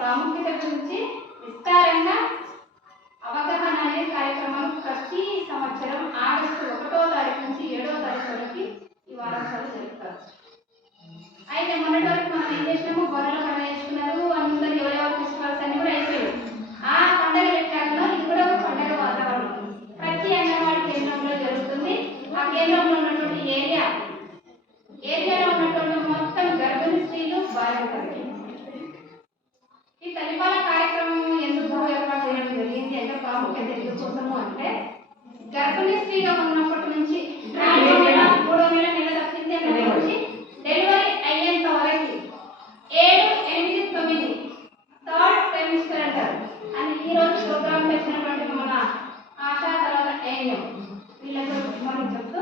ప్రాముఖ్యత గురించి విస్తారంగా అవగాహన అనే కార్యక్రమం ప్రతి సంవత్సరం ఆగస్టు 1వ తారీఖు నుంచి 7వ తారీఖు వరకు ఈ వారోత్సవాలు జరుపుతారు. అయితే మొన్నటి వరకు మనం ఏం చేసినాము, గొర్రెల పండుగ చేసుకున్నారు, అందరూ ఎవరెవరు ఫెస్టివల్స్ అన్ని కూడా అయిపోయాయి. ఆ పండుగ లెక్కలో ఇది కూడా ఒక పండుగ వాతావరణం ప్రతి అంగన్వాడీ కేంద్రంలో జరుగుతుంది. ఆ కేంద్రంలో ఉన్నటువంటి ఏరియాలో ఉన్నటువంటి మొత్తం గర్భిణీ స్త్రీలు బాలింతలు. ఈ తల్లిపాల కార్యక్రమం ఎందుకు ఏర్పాటు చేయడం జరిగింది అంటే ప్రాముఖ్యత ఎందుకోసము అంటే గర్భిణీ స్త్రీగా ఉన్నప్పటి నుంచి 3వ నెల తప్పింది నుంచి డెలివరీ అయ్యేంత వరకు 7, 8, 9 థర్డ్ ట్రైమిస్టర్ అంటారు. అని ఈ రోజు ప్రోగ్రామ్ చేసినటువంటి మన ఆశా తర్వాత ఏఎన్ఎం వీళ్ళతో మనం చెప్తూ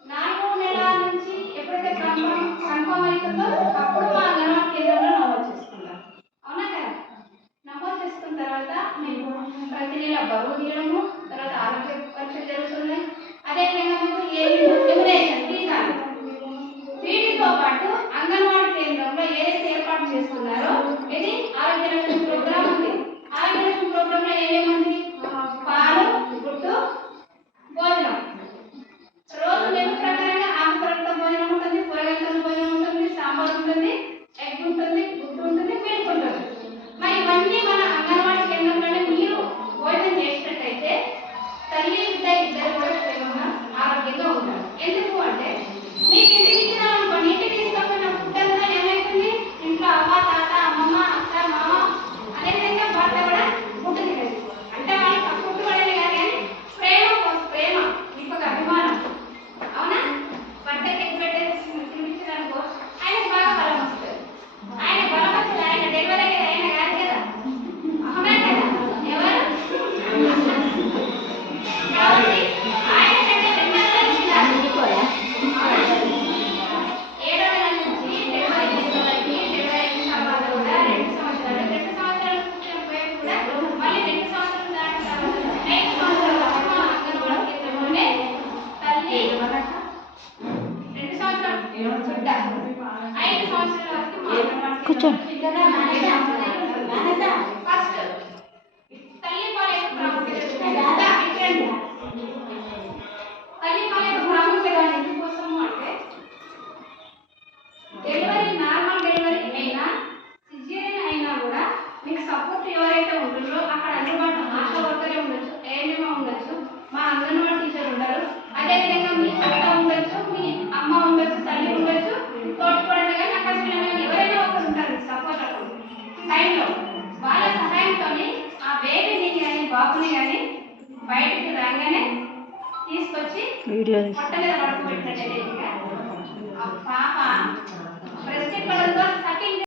4వ నెల నుంచి ఎప్పుడైతే కన్ఫర్మ్ అవుతుందో అప్పుడు మా అంగన్వాడీ కేంద్రంలో నమోదు చేసుకుంటాం. అవునా కదా? నమోదు చేసుకున్న తర్వాత మేము ప్రతి నెల బరువు తీయడము, తర్వాత ఆరోగ్య పరీక్షలు జరుగుతున్నాయి. అదేవిధంగా మీకు ఇమ్యునైజేషన్ టీకాలు, వీటితో పాటు అంగన్వాడీ కేంద్రంలో ఏదైతే ఏర్పాటు చేస్తున్నారో ఇది ఆరోగ్య రక్షణ ప్రోగ్రామ్ ఉంది. ఆరోగ్య రక్షణ ప్రోగ్రామ్ లో ఏమేముంది? పాలు, గుడ్డు, భోజనం. రోజు మెను ప్రకారంగా ఆకుకూరలతో భోజనం ఉంటుంది, కూరగాయలతో భోజనం ఉంటుంది, సాంబార్ ఉంటుంది, ఎగ్ ఉంటుంది, గుడ్డు ఉంటుంది, మిల్క్ ఉంటుంది. మరి ఇవన్నీ మన అంగన్వాడీ కేంద్రంలోనే మీరు భోజనం చేసినట్టయితే తల్లి బిడ్డ ఇద్దరు కూడా క్షేమంగా ఆరోగ్యంగా ఉంటారు. ఎందుకు అంటే మీకు ఇంటికి ఇచ్చినామనుకోండి, ఇంటికి తీసుకపోయిన ఫుడ్ అంతా ఏమవుతుంది? ఇంట్లో అమ్మ, తాత, అమ్మమ్మ, అత్త, మామ అదేవిధంగా భర్త కూడా ఫుడ్ తినేది. అంటే వాళ్ళకి ఫుడ్ పడేది కాదు, కానీ ప్రేమ మీకు ఒక అభిమానం. అవునా? భర్తకి ఎగ్ పెట్టేసి తినిపించారనుకో ఆయనకు బాగా బలం వస్తుంది. ఆయన బలం వచ్చింది, ఆయన డెలివరీ అయ్యేది ఆయన కాదు కదా, అవునా కదా? ఎవరు కాబట్టి ఆయన కంటే 2 నెలలు ఇచ్చినారు. 7వ నెల నుంచి డెలివరీ చేసుకోవడానికి డెలివరీ అయిన తర్వాత కూడా 2 సంవత్సరాలు పోయి కూడా మళ్ళీ 2 సంవత్సరాలు దాటిన తర్వాత 5 సంవత్సరాల వరకు మా అంగన్వాడీ కేంద్రంలోనే తల్లి 2 సంవత్సరాలు బిడ్డ 5 సంవత్సరాల వరకు మా ఫస్ట్ తల్లిపాల యొక్క ప్రాముఖ్యత. తల్లిపాల యొక్క ప్రాముఖ్యత ఎందుకోసము అంటే డెలివరీ నార్మల్ డెలివరీ అయినా సిజేరియన్ అయినా కూడా మీకు సపోర్ట్ ఎవరైతే ఉంటుందో అక్కడ అందుబాటులో ఆశా వర్కరే ఉండొచ్చు, ఏఎన్ఎం ఉండొచ్చు, మా అంగన్వాడీ టీచర్ ఉంటారు, అదేవిధంగా మీ అత్త ఉండొచ్చు, మీ అమ్మ ఉండొచ్చు, తల్లి ఉండొచ్చు, తోటికోడలు కానీ అక్కడ పిల్లలు ఎవరైనా ఒకరు ఉంటారు సపోర్ట్ టైంలో. వాళ్ళ సహాయంతో ఆ బేబీని కానీ బాబుని కానీ బయటికి రాగానే తీసుకొచ్చి పొట్ట మీద పడుకోబెట్టినట్టయితే